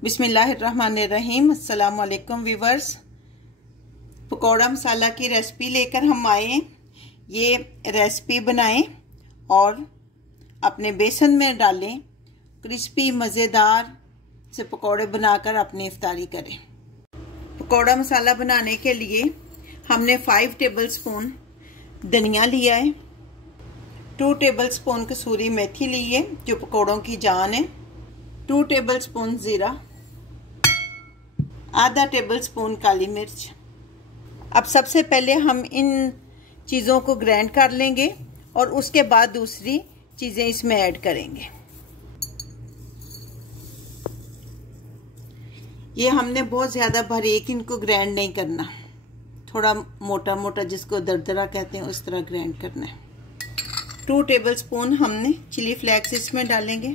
बिस्मिल्लाहिर्रहमानिर्रहीम। अस्सलाम वालेकुम व्यूवर्स। पकौड़ा मसाला की रेसिपी लेकर हम आए। ये रेसिपी बनाएं और अपने बेसन में डालें, क्रिस्पी मज़ेदार से पकौड़े बनाकर अपनी इफ्तारी करें। पकौड़ा मसाला बनाने के लिए हमने 5 टेबलस्पून धनिया लिया है, 2 टेबलस्पून कसूरी मेथी ली है जो पकौड़ों की जान है, 2 टेबलस्पून ज़ीरा, आधा टेबलस्पून काली मिर्च। अब सबसे पहले हम इन चीज़ों को ग्राइंड कर लेंगे और उसके बाद दूसरी चीज़ें इसमें ऐड करेंगे। ये हमने बहुत ज़्यादा बारीक इनको ग्राइंड नहीं करना, थोड़ा मोटा मोटा जिसको दरदरा कहते हैं उस तरह ग्राइंड करना है। 2 टेबलस्पून हमने चिली फ्लेक्स इसमें डालेंगे,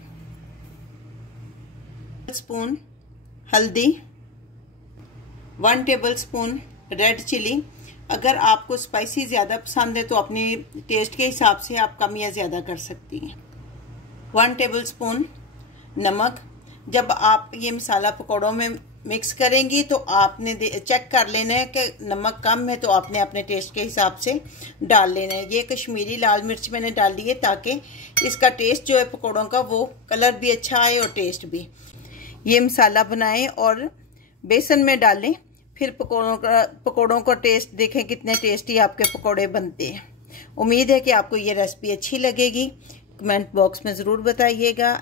स्पून हल्दी, 1 टेबलस्पून रेड चिली। अगर आपको स्पाइसी ज़्यादा पसंद है तो अपनी टेस्ट के हिसाब से आप कम या ज़्यादा कर सकती हैं। 1 टेबलस्पून नमक। जब आप ये मसाला पकौड़ों में मिक्स करेंगी तो आपने चेक कर लेना है कि नमक कम है तो आपने अपने टेस्ट के हिसाब से डाल लेना है। ये कश्मीरी लाल मिर्च मैंने डाल दी है ताकि इसका टेस्ट जो है पकौड़ों का वो कलर भी अच्छा आए और टेस्ट भी। ये मसाला बनाएं और बेसन में डालें, फिर पकौड़ों का टेस्ट देखें कितने टेस्टी आपके पकौड़े बनते हैं। उम्मीद है कि आपको ये रेसिपी अच्छी लगेगी। कमेंट बॉक्स में ज़रूर बताइएगा।